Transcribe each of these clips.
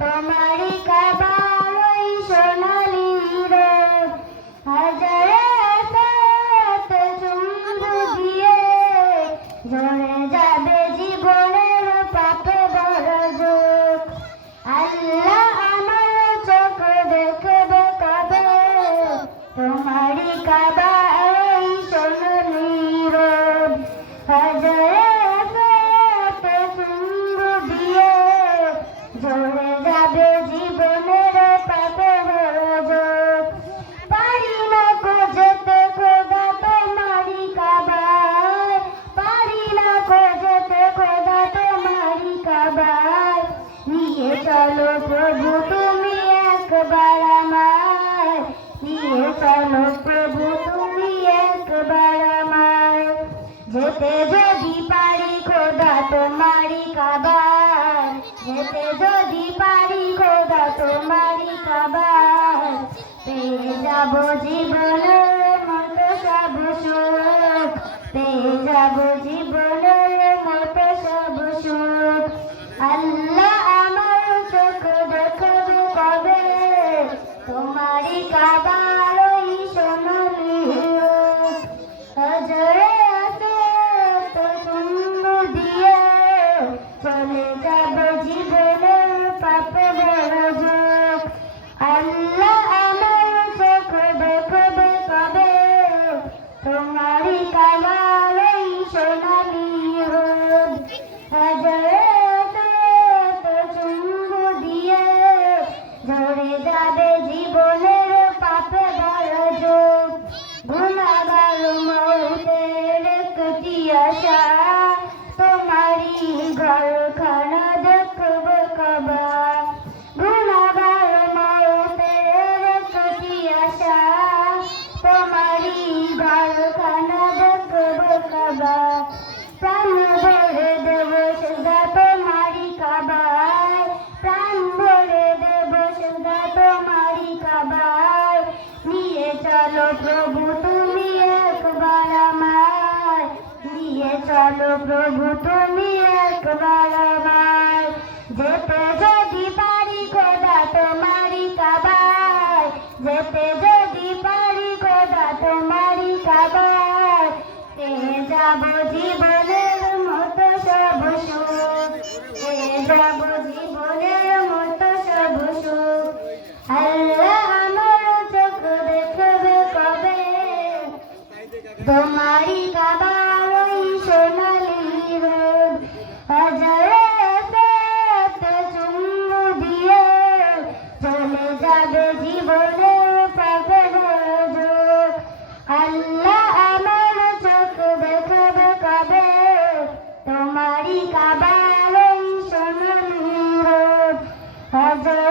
তোমারই কাবার ওই সোনালি রোদ হাজারে আশাত চুম্বু দিয়ে ঝরে যাবে জীবনের পাপে বড় যোগ আল্লাহ আমার চোখ দেখবে কবে? তোমারই কাবার হবে জীবনের কত ভোজক পারি না খোঁজতে খোদা তোমারি কাবার। পারি না খোঁজতে খোদা তোমারি কাবার। নিয়ে চলো প্রভু, তুমি একবার আমার নিয়ে চলো প্রভু, তুমি একবার আমার যেতে যদি পারি খোদা তোমারি কাবার। যেতে তোমারই পেয়ে যাব জীবনের মতো সব সুখ। পেয়ে যাব জীবনের মতো সব সুখ। আল্লাহ চলো প্রভু তুমি যেতে যদি পারি খোদা তোমারই কাবায়। যেতে যদি পারি খোদা তোমারই কাবায়। যাব জীবনের মতো সব সুখ। যাব জীবনের মতো সব সুখ। আল্লাহ আমার চোখ দেখবে কবে? তোমারই হাজারে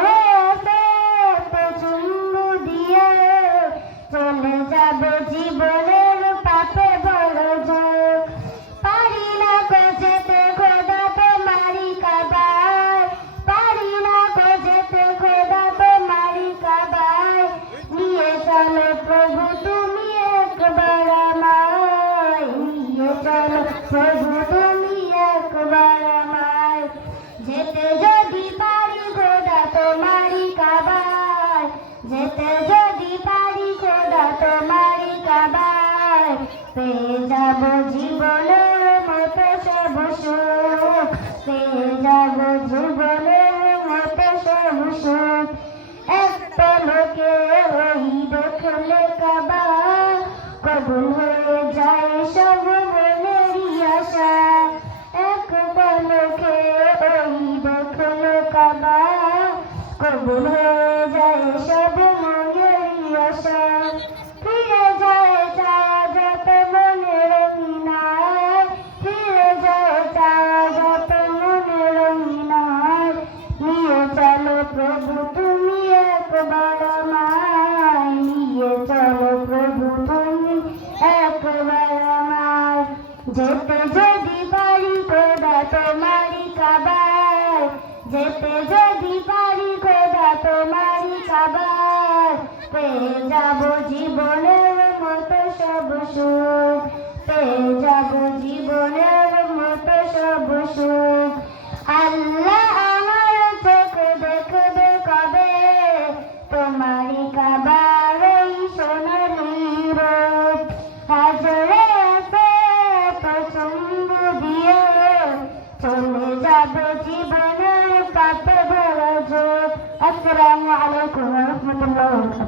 যেতে যদি পারি খোদা তোমারই কাবায় পেয়ে যাব জীবনের মতো সব সুখ, পেয়ে যাব জীবনের মতো সব সুখ। একটা লোকে ওই দেখলে কাবা কবুল হয়ে যায় সব মনেরই আশা। এক পলকে ওই দেখলে কাবা কবুল হয়ে যায় সব যেতে যদি পারি খোদা তোমারি কাবার যেতে যদি পারি খোদা তোমারি কাবার পেয়ে যাব জীবনের মতো সব সুখ। পেয়ে যাব জীবনের মতো সব সুখ। আল্লাহ জীবনের পাপে ভরা যোগ আসসালামু আলাইকুম রহমতুল্লাহ